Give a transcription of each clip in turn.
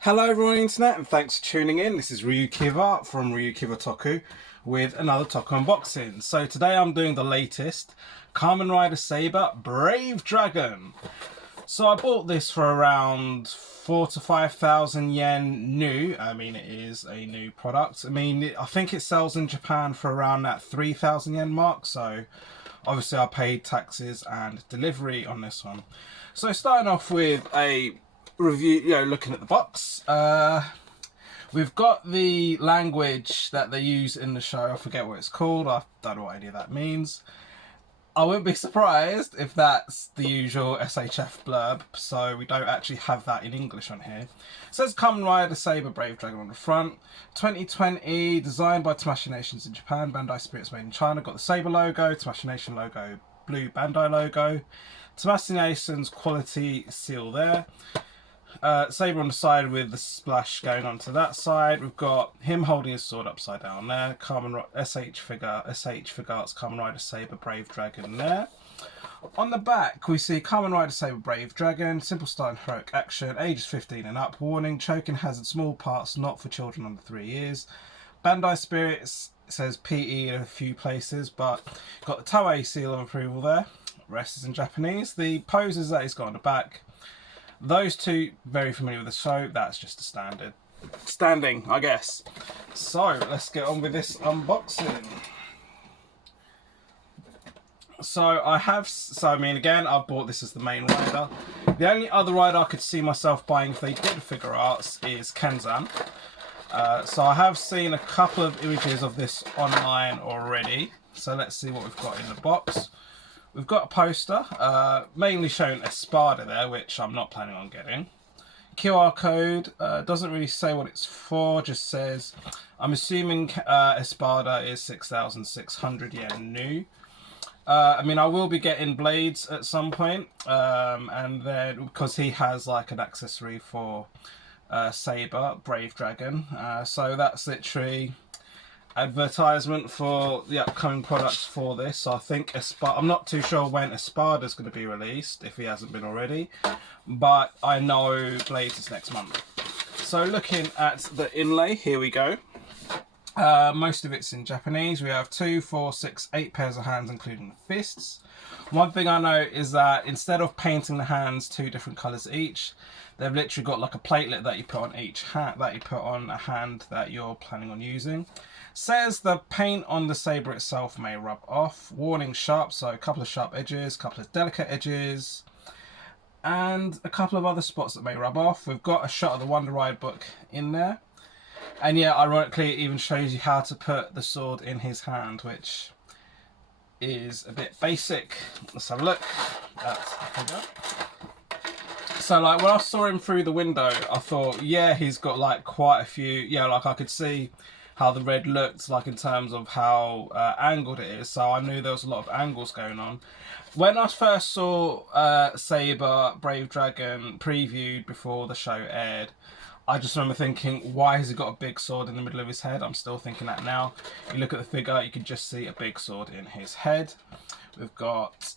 Hello everyone on the internet and thanks for tuning in. This is RyuKiva from RyuKiva Toku with another Toku unboxing. So today I'm doing the latest Kamen Rider Saber Brave Dragon. So I bought this for around 4,000 to 5,000 yen new. I mean, it is a new product. I think it sells in Japan for around that 3,000 yen mark. So obviously I paid taxes and delivery on this one. So starting off with a review, looking at the box, we've got the language that they use in the show. I forget what it's called. I don't know what any of that means. I wouldn't be surprised if that's the usual SHF blurb, so we don't actually have that in English on here. It says Kamen Rider Saber Brave Dragon on the front. 2020, designed by Touma Nations in Japan, Bandai Spirits made in China. Got the Saber logo, Touma Nation logo, blue Bandai logo, Touma Nations quality seal there. Saber on the side with the splash going onto that side. We've got him holding his sword upside down there. S.H.Figuarts Kamen Rider Saber Brave Dragon there. On the back we see Kamen Rider Saber Brave Dragon, simple style and heroic action, ages 15 and up, warning, choking hazard, small parts, not for children under 3 years. Bandai Spirits says PE in a few places, but got the toei seal of approval there. Rest is in Japanese. The poses that he's got on the back, those two, very familiar with the show. That's just a standing, I guess. So let's get on with this unboxing. Again, I've bought this as the main rider. The only other rider I could see myself buying if they did Figuarts is Kenzan. So I have seen a couple of images of this online already. So let's see what we've got in the box. We've got a poster, mainly showing Espada there, which I'm not planning on getting. QR code, doesn't really say what it's for, just says, I'm assuming Espada is 6,600 yen new. I will be getting blades at some point, and then, because he has like an accessory for Saber, Brave Dragon, so that's literally advertisement for the upcoming products for this. So I think I'm not too sure when Espada's going to be released, if he hasn't been already, but I know Blades is next month. So looking at the inlay, here we go. Most of it's in Japanese. We have 2, 4, 6, 8 pairs of hands, including the fists. One thing I know is that instead of painting the hands 2 different colours each, they've literally got like a platelet that you put on each hand, that you put on a hand that you're planning on using. Says the paint on the saber itself may rub off. Warning, sharp, so a couple of sharp edges, a couple of delicate edges, and a couple of other spots that may rub off. We've got a shot of the Wonder Ride book in there. And yeah, ironically, it even shows you how to put the sword in his hand, which is a bit basic. Let's have a look. So like when I saw him through the window, I thought, yeah, he's got like quite a few, like I could see how the red looked like in terms of how angled it is, so I knew there was a lot of angles going on. When I first saw Saber Brave Dragon previewed before the show aired, I just remember thinking, why has he got a big sword in the middle of his head? I'm still thinking that now. You look at the figure, you can just see a big sword in his head. We've got,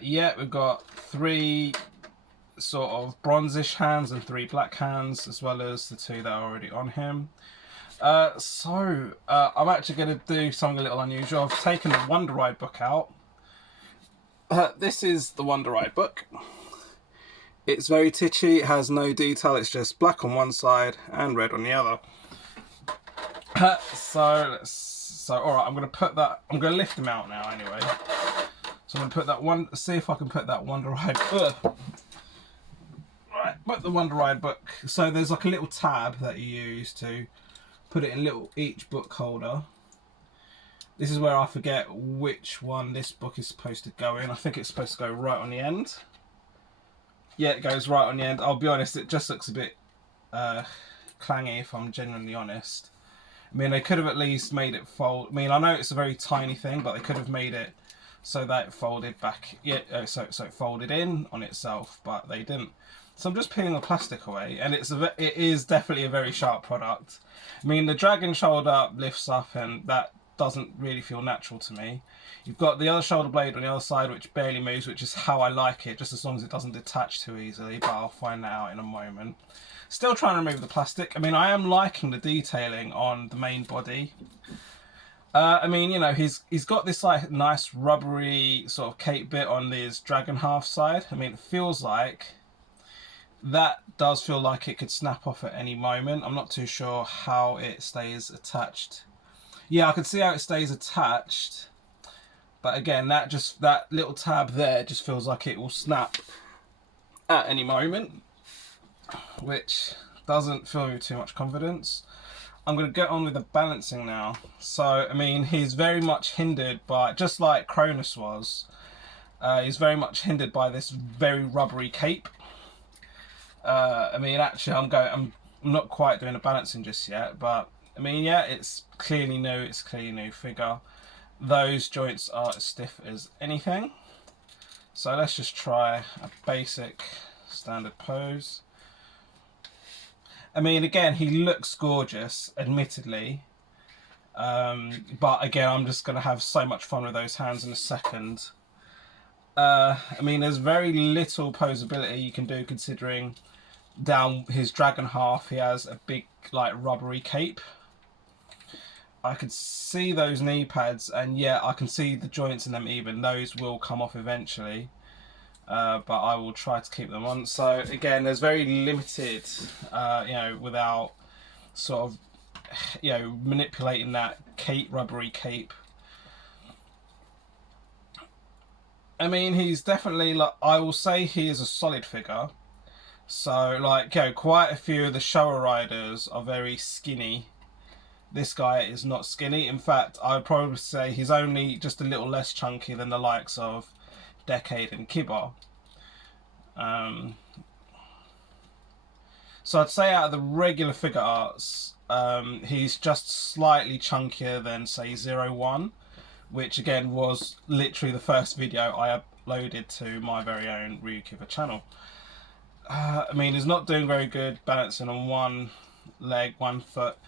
we've got 3 sort of bronzish hands and 3 black hands, as well as the 2 that are already on him. I'm actually going to do something a little unusual. I've taken the Wonder Ride book out. This is the Wonder Ride book. It's very titchy, it has no detail, it's just black on one side and red on the other. Alright, I'm going to lift them out now anyway. So I'm going to put see if I can put that Wonder Ride book. Right, put the Wonder Ride book. So there's like a little tab that you use to put it in each book holder. This is where I forget which one this book is supposed to go in. I think it's supposed to go right on the end. Yeah, it goes right on the end. I'll be honest, it just looks a bit clangy if I'm genuinely honest. They could have at least made it fold. I know it's a very tiny thing, but they could have made it so that it folded back. Yeah, so it folded in on itself, but they didn't. So I'm just peeling the plastic away, and it is definitely a very sharp product. The dragon shoulder lifts up, and that doesn't really feel natural to me. You've got the other shoulder blade on the other side which barely moves, which is how I like it, just as long as it doesn't detach too easily, but I'll find that out in a moment. Still trying to remove the plastic. I mean, I am liking the detailing on the main body. I mean, you know, he's got this like nice rubbery sort of cape bit on his dragon half side. I mean, it feels like that does feel like it could snap off at any moment. I'm not too sure how it stays attached. Yeah, I can see how it stays attached, but again, that little tab there just feels like it will snap at any moment, which doesn't fill me with too much confidence. I'm going to get on with the balancing now. So, I mean, he's very much hindered by, just like Cronus was, he's very much hindered by this very rubbery cape. I mean, actually, I'm not quite doing the balancing just yet, but I mean, yeah, it's clearly new. It's clearly a new figure. Those joints are as stiff as anything. So let's just try a basic standard pose. I mean, again, he looks gorgeous, admittedly. But again, I'm just going to have so much fun with those hands in a second. I mean, there's very little posability you can do, considering down his dragon half he has a big like rubbery cape. I could see those knee pads, and yeah, I can see the joints in them even. Those will come off eventually, but I will try to keep them on. So again, there's very limited, you know, without sort of, you know, manipulating that rubbery cape. I mean, he's definitely, like, I will say he is a solid figure. So, like, you know, quite a few of the Showa riders are very skinny. This guy is not skinny. In fact, I would probably say he's only just a little less chunky than the likes of Decade and Kiba. So I'd say out of the regular figure arts, he's just slightly chunkier than, say, 01. Which again was literally the first video I uploaded to my very own RyuKiva channel. I mean, he's not doing very good balancing on one leg, one foot,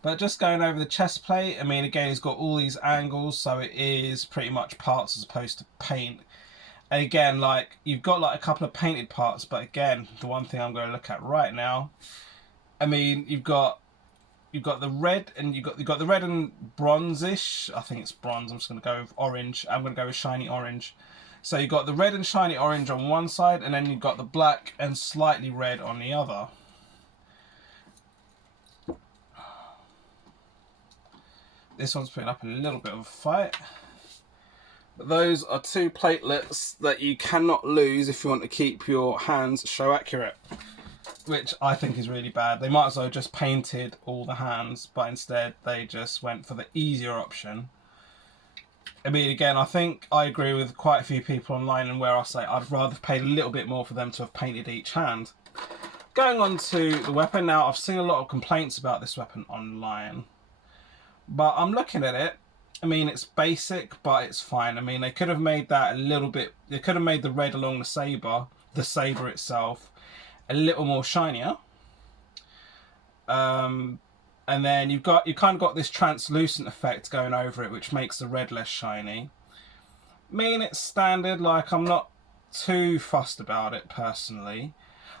but just going over the chest plate, I mean, again, he's got all these angles, so it is pretty much parts as opposed to paint. And again, like, you've got like a couple of painted parts, but again, the one thing I'm going to look at right now, I mean, you've got the red, and you've got the red and bronzish. I think it's bronze. I'm just going to go with orange. I'm going to go with shiny orange. So you've got the red and shiny orange on one side, and then you've got the black and slightly red on the other. This one's putting up a little bit of a fight. But those are two platelets that you cannot lose if you want to keep your hands show accurate, which I think is really bad. They might as well have just painted all the hands, but instead they just went for the easier option. I mean, again, I think I agree with quite a few people online, and where I say I'd rather have paid a little bit more for them to have painted each hand. Going on to the weapon now, I've seen a lot of complaints about this weapon online, but I'm looking at it. I mean, it's basic, but it's fine. I mean, they could have made that a little bit, they could have made the red along the saber itself, a little more shinier, and then you kind of got this translucent effect going over it, which makes the red less shiny. I mean, it's standard. Like, I'm not too fussed about it personally.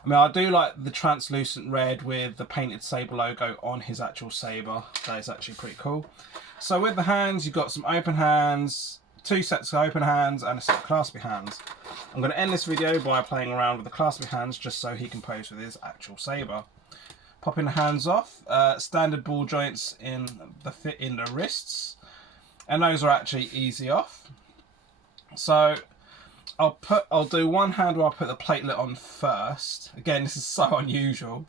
I mean, I do like the translucent red with the painted saber logo on his actual saber. That is actually pretty cool. So with the hands, you've got some open hands, two sets of open hands and a set of claspy hands. I'm going to end this video by playing around with the claspy hands just so he can pose with his actual saber. Popping the hands off, standard ball joints in the wrists, and those are actually easy off. So I'll do one hand where I put the platelet on first. Again, this is so unusual.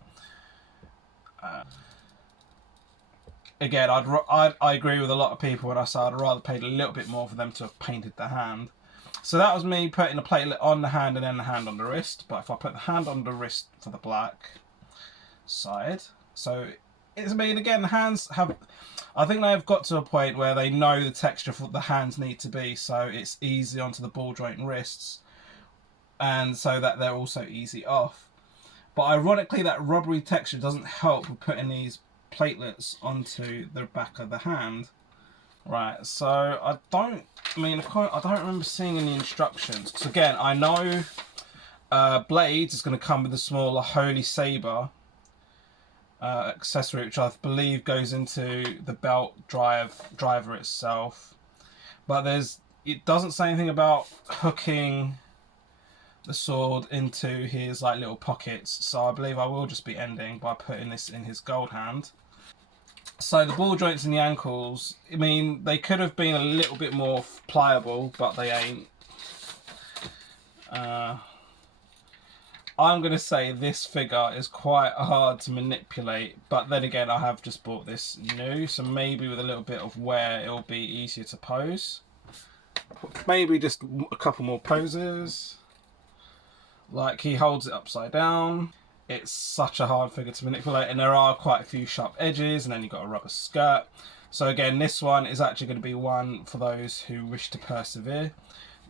Again, I agree with a lot of people when I say I'd rather paid a little bit more for them to have painted the hand. So that was me putting the platelet on the hand and then the hand on the wrist. But if I put the hand on the wrist for the black side, so it's, I mean, again, the hands have, I think they've got to a point where they know the texture for the hands need to be, so it's easy onto the ball joint and wrists, and so that they're also easy off. But ironically, that rubbery texture doesn't help with putting these platelets onto the back of the hand. Right, so I don't remember seeing any instructions. Because again, I know Blades is going to come with a smaller Holy Saber accessory, which I believe goes into the belt driver itself. But it doesn't say anything about hooking the sword into his like little pockets. So I believe I will just be ending by putting this in his gold hand. So the ball joints in the ankles, I mean, they could have been a little bit more pliable, but they ain't. I'm going to say this figure is quite hard to manipulate, but then again, I have just bought this new, so maybe with a little bit of wear, it'll be easier to pose. Maybe just a couple more poses. Like, he holds it upside down. It's such a hard figure to manipulate, and there are quite a few sharp edges, and then you've got a rubber skirt. So again, this one is actually going to be one for those who wish to persevere.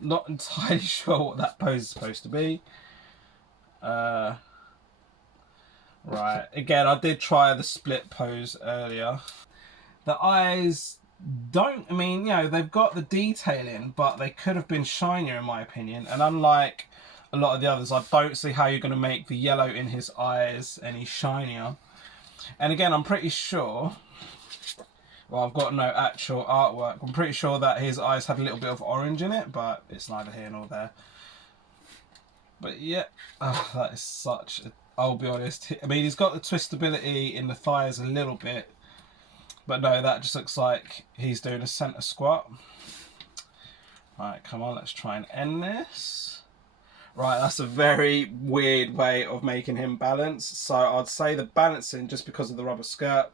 Not entirely sure what that pose is supposed to be. Right, again, I did try the split pose earlier. The eyes don't, I mean, you know, they've got the detailing, but they could have been shinier in my opinion. And unlike a lot of the others, I don't see how you're going to make the yellow in his eyes any shinier. And again, I'm pretty sure, well, I've got no actual artwork. I'm pretty sure that his eyes had a little bit of orange in it, but it's neither here nor there. But yeah, that is such a, I'll be honest. I mean, he's got the twistability in the thighs a little bit, but no, that just looks like he's doing a centre squat. Right, come on, let's try and end this. Right, that's a very weird way of making him balance. So I'd say the balancing, just because of the rubber skirt,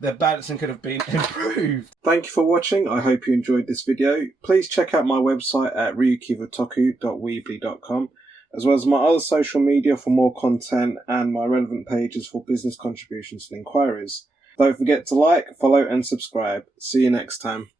the balancing could have been improved. Thank you for watching. I hope you enjoyed this video. Please check out my website at ryukivatoku.weebly.com, as well as my other social media for more content and my relevant pages for business contributions and inquiries. Don't forget to like, follow and subscribe. See you next time.